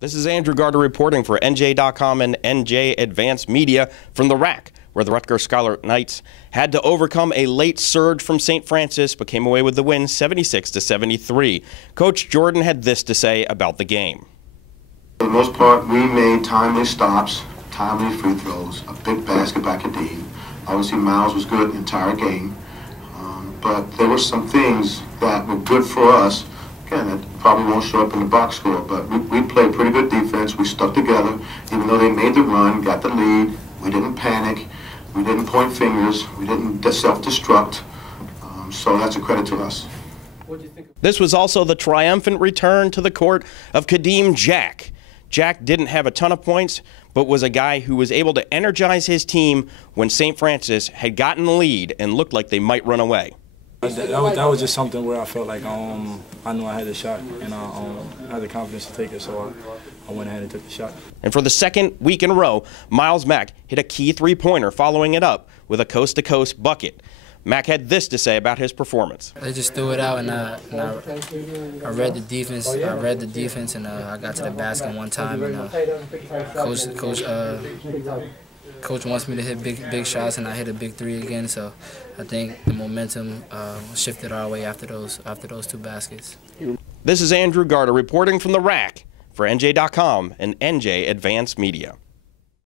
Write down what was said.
This is Andrew Garter reporting for NJ.com and NJ Advanced Media from the RAC, where the Rutgers Scarlet Knights had to overcome a late surge from St. Francis, but came away with the win 76-73. Coach Jordan had this to say about the game. For the most part, we made timely stops, timely free throws, a big basket by Kadeem. Obviously, Miles was good the entire game, but there were some things that were good for us. Again, that probably won't show up in the box score, but we played pretty good defense. We stuck together, even though they made the run, got the lead. We didn't panic. We didn't point fingers. We didn't self-destruct. So that's a credit to us. This was also the triumphant return to the court of Kadeem Jack. Jack didn't have a ton of points, but was a guy who was able to energize his team when St. Francis had gotten the lead and looked like they might run away. That was just something where I felt like I knew I had the shot, and I had the confidence to take it, so I went ahead and took the shot. And for the second week in a row, Miles Mack hit a key three-pointer, following it up with a coast-to-coast bucket. Mack had this to say about his performance. They just threw it out, and I read the defense. And I got to the basket one time, and Coach wants me to hit big shots, and I hit a big three again. So I think the momentum shifted our way after those two baskets. This is Andrew Garter reporting from the RAC for NJ.com and NJ Advanced Media.